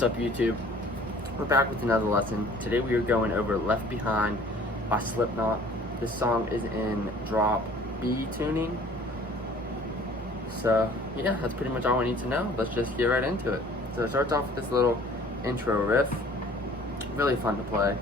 What's up, YouTube? We're back with another lesson. Today we are going over Left Behind by Slipknot. This song is in drop B tuning. So yeah, that's pretty much all we need to know. Let's just get right into it. So it starts off with this little intro riff. Really fun to play.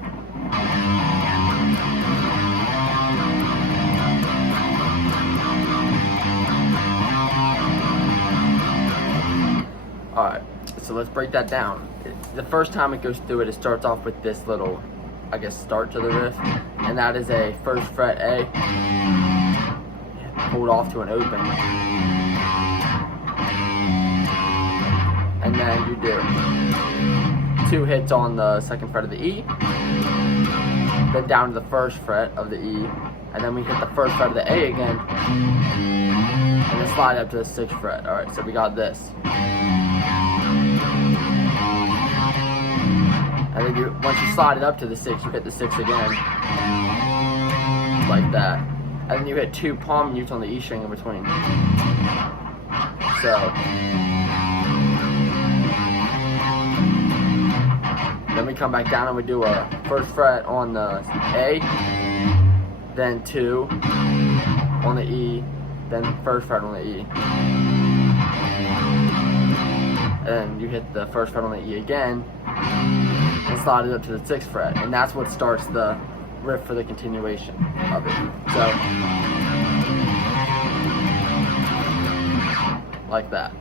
Alright, so let's break that down. The first time it goes through it, it starts off with this little, I guess, start to the riff. And that is a first fret A, pulled off to an open. And then you do 2 hits on the second fret of the E, then down to the first fret of the E, and then we hit the first fret of the A again, and then slide up to the 6th fret. Alright, so we got this. And then once you slide it up to the 6, you hit the 6 again, like that. And then you hit 2 palm mutes on the E string in between. So then we come back down and we do a first fret on the A, then 2 on the E, then first fret on the E. And you hit the first fret on the E again, and slide it up to the 6th fret, and that's what starts the riff for the continuation of it. So, like that.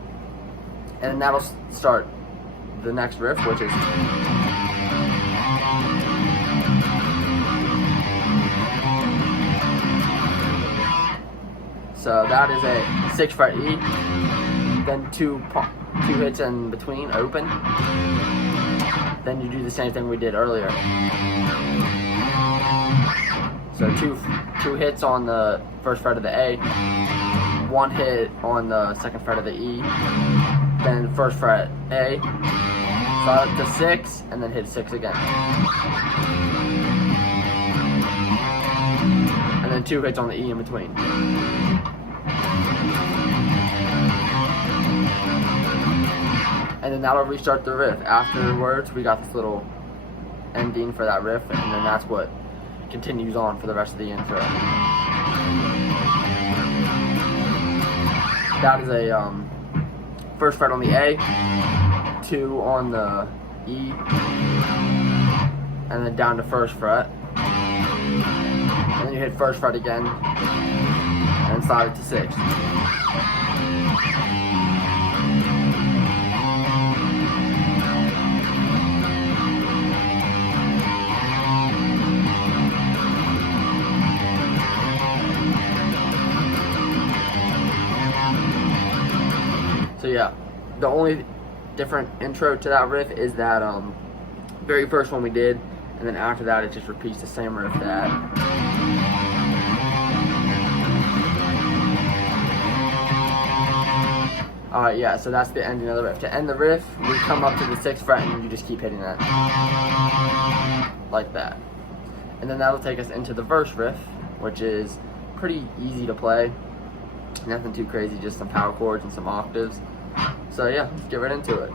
And that'll start the next riff, which is so that is a 6th fret E, then 2 hits in between, open. Then you do the same thing we did earlier. So two hits on the first fret of the A, 1 hit on the second fret of the E, then first fret A, slide up to 6, and then hit 6 again. And then 2 hits on the E in between. And then that'll restart the riff. Afterwards, we got this little ending for that riff, and then that's what continues on for the rest of the intro. That is a first fret on the A, 2 on the E, and then down to first fret. And then you hit first fret again, and slide it to 6. So yeah, the only different intro to that riff is that very first one we did, and then after that it just repeats the same riff that. Alright, yeah, so that's the ending of the riff. To end the riff, we come up to the 6th fret and you just keep hitting that. Like that. And then that'll take us into the verse riff, which is pretty easy to play. Nothing too crazy, just some power chords and some octaves. So yeah, let's get right into it.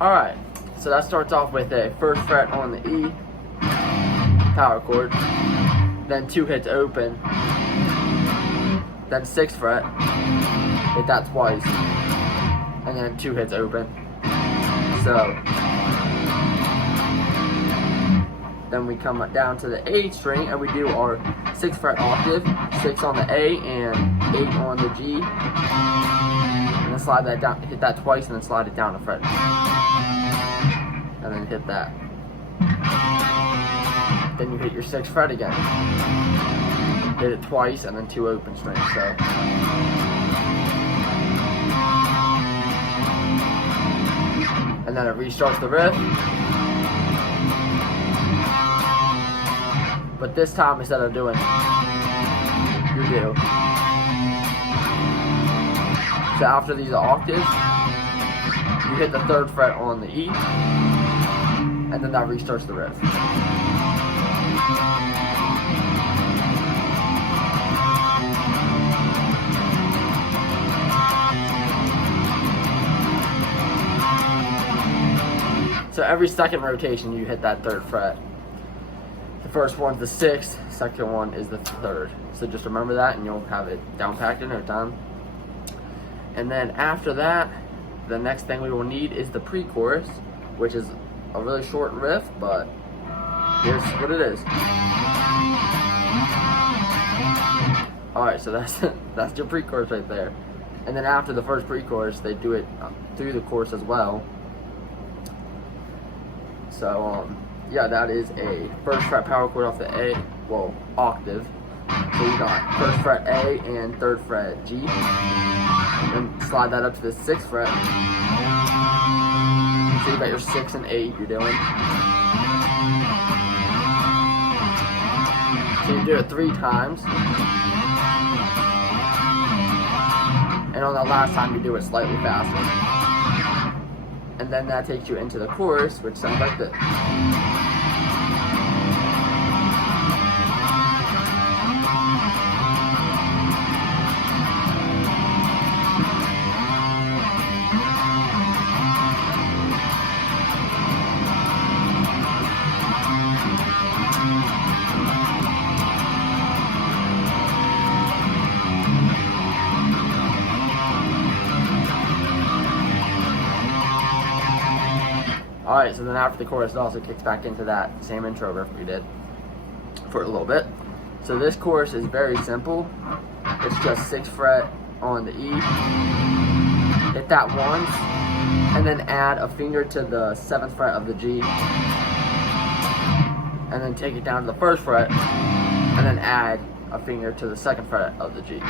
Alright, so that starts off with a first fret on the E, power chord, then 2 hits open, then 6th fret, hit that twice, and then 2 hits open. So then we come down to the A string and we do our 6th fret octave, 6 on the A and 8 on the G, and then slide that down, hit that twice, and then slide it down a fret, and then hit that. Then you hit your 6th fret again, hit it twice, and then 2 open strings. So and then it restarts the riff. But this time, instead of doing you do. So after these octaves, you hit the 3rd fret on the E, and then that restarts the riff. So every second rotation you hit that 3rd fret. The first one's the 6th, second one is the 3rd. So just remember that and you'll have it down packed in no time. And then after that, the next thing we will need is the pre-chorus, which is a really short riff, but here's what it is. Alright, so that's your pre-chorus right there. And then after the first pre-chorus, they do it through the chorus as well. So, yeah, that is a 1st fret power chord off the A, well, octave. So you got 1st fret A and 3rd fret G. Then slide that up to the 6th fret. So you got your 6 and 8 you're doing. So you do it 3 times. And on the last time you do it slightly faster. And then that takes you into the chorus, which sounds like this. Alright, so then after the chorus it also kicks back into that same intro riff we did for a little bit. So this chorus is very simple. It's just 6th fret on the E. Hit that once, and then add a finger to the 7th fret of the G. And then take it down to the 1st fret, and then add a finger to the 2nd fret of the G.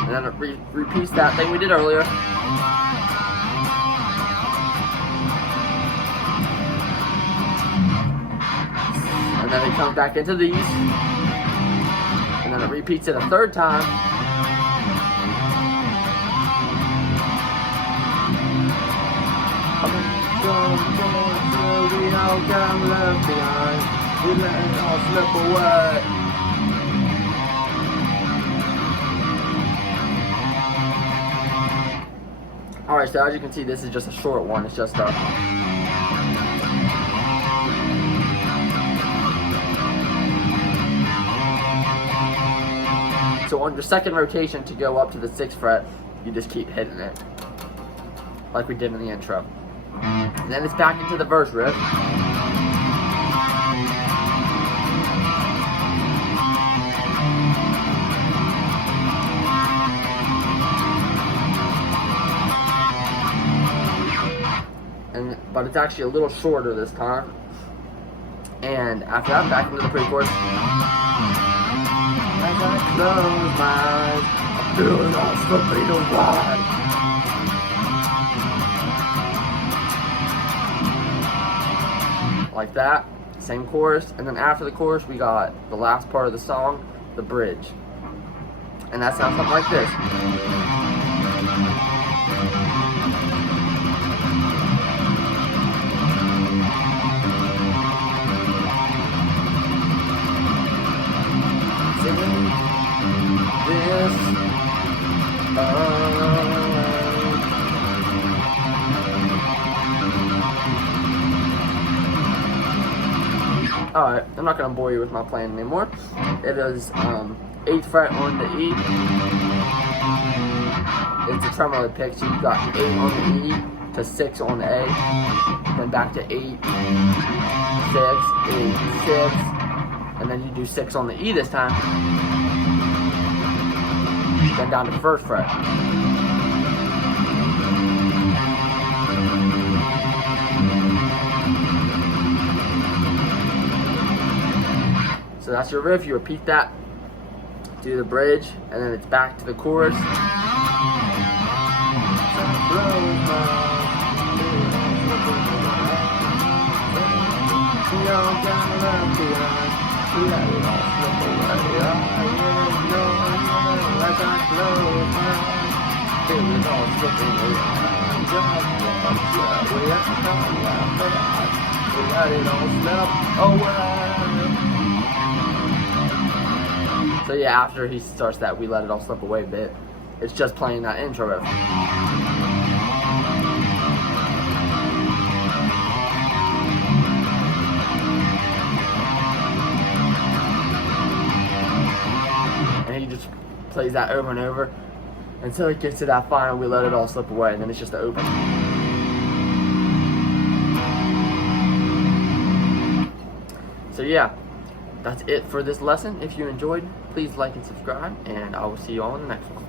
And then it repeats that thing we did earlier. And then it comes back into these. And then it repeats it a 3rd time. We don't come left behind. We let it all slip away. Alright, so as you can see, this is just a short one. It's just a... So on your 2nd rotation to go up to the 6th fret, you just keep hitting it. Like we did in the intro. And then it's back into the verse riff. But it's actually a little shorter this time. And after that, back into the pre-chorus. As I close my eyes, I'm feeling all slipping away. Like that, same chorus. And then after the chorus, we got the last part of the song, the bridge. And that sounds something like this. Alright, I'm not going to bore you with my playing anymore. It is 8th fret on the E. It's a tremolo pick, so you've got 8 on the E to 6 on the A. Then back to 8, 6, 8, 6. And then you do 6 on the E this time. Then down to 1st fret. So that's your riff. You repeat that, do the bridge, and then it's back to the chorus. We let it all slip away. As I close my eyes, feel it all slipping away. Just watch your way out my eyes. We let it all slip away. So yeah, after he starts that "We Let It All Slip Away" bit, it's just playing that intro riff. And he just plays that over and over until it gets to that final "We Let It All Slip Away," and then it's just the open. So yeah, that's it for this lesson. If you enjoyed, please like and subscribe, and I will see you all in the next one.